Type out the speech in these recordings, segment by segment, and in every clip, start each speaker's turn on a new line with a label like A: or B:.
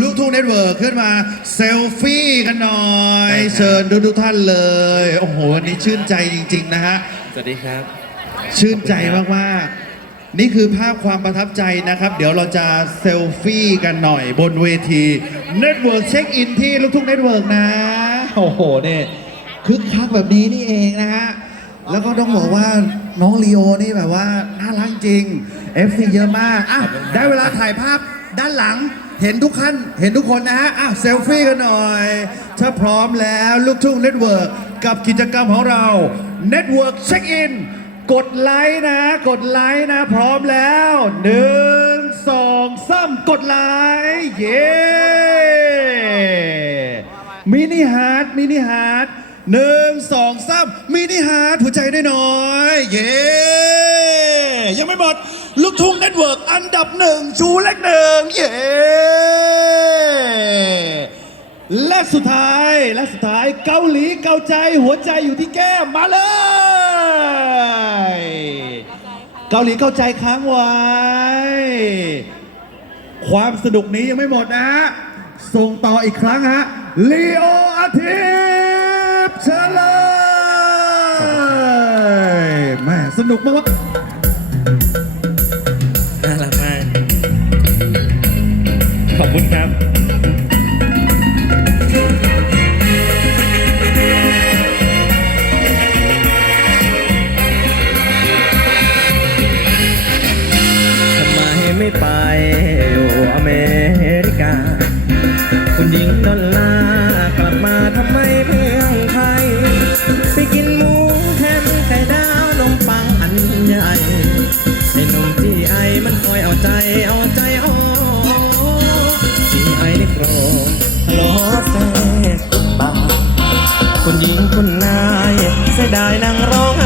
A: ลูกทุ่งเน็ตเวิร์กขึ้นมาเซลฟี่กันหน่อย เชิญทุกทุกๆท่านเลย โอ้โหวันนี้ชื่นใจจริง ๆ นะฮะ
B: สวัสดีครับ
A: ชื่นใจมากๆ นี่คือภาพความประทับใจนะครับ เดี๋ยวเราจะเซลฟี่กันหน่อยบนเวทีเน็ตเวิร์กเช็คอินที่ลูกทุ่งเน็ตเวิร์กนะ โอ้โหเนี่ยคึกคักแบบนี้นี่เองนะฮะ แล้วก็ต้องบอกว่าน้องลีโอนี่แบบว่าน่ารักจริง FC เยอะมากอะได้เวลาถ่ายภาพด้านหลัง เห็นทุกขั้นเห็นทุกคนนะฮะอะเซลฟี่กันหน่อย ถ้าพร้อมแล้วลูกทุ่งเน็ตเวิร์กกับกิจกรรมของเราเน็ตเวิร์กเช็คอินกดไลค์นะ กดไลค์นะ พร้อมแล้วหนึ่งสองสามกดไลค์เย้มินิฮาร์ดมินิฮาร์ดหนึ่งสองสามมินิฮาร์ดหัวใจได้หน่อย เย้ ยังไม่หมดลูกทุ่งเน็ตเวิร์กอันดับหนึ่งชูเลขหนึ่งเย้และสุดท้ายและสุดท้ายเกาหลีเกาใจหัวใจอยู่ที่แก้มมาเลย เกาหลีเข้าใจค้างไว้ความสนุกนี้ยังไม่หมดนะฮะส่งต่ออีกครั้งฮะลีโออาทิตย์เชลยแม่สนุกมาก
B: ยิงดอลลาร์กลับมาทำไมเมืองไทย ไปกินหมูแฮมไข่ดาวนมปังอันใหญ่ไอ้หนุ่มที่ไอมันคอยเอาใจเอาใจโอ้ที่ไอนี่โกรธฮัลโหลเฟสคุณบ่าคุณหญิงคุณนายเสียดายนางร้อง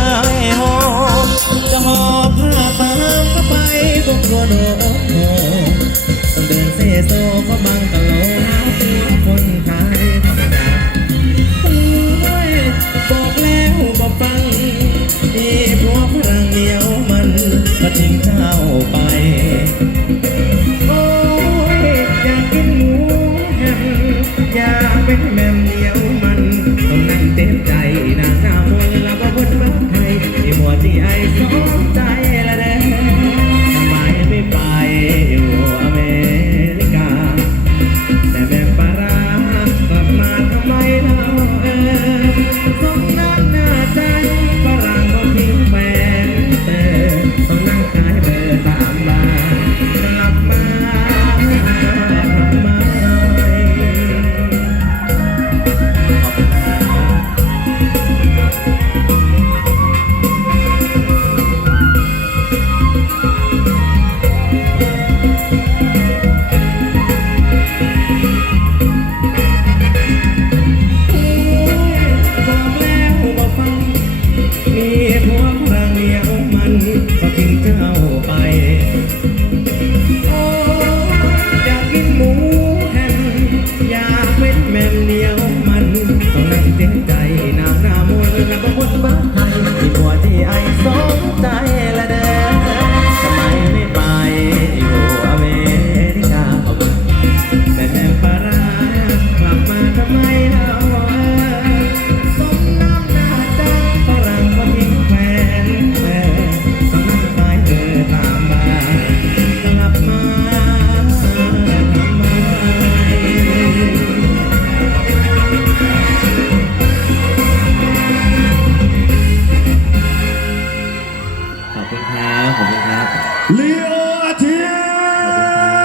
B: อยากเป็นแมมเหนียวมันต้องนั่งเต็มใจนางหน้ามนต์แล้วก็บนบ้านไทยที่หัวที่ไอสองใจ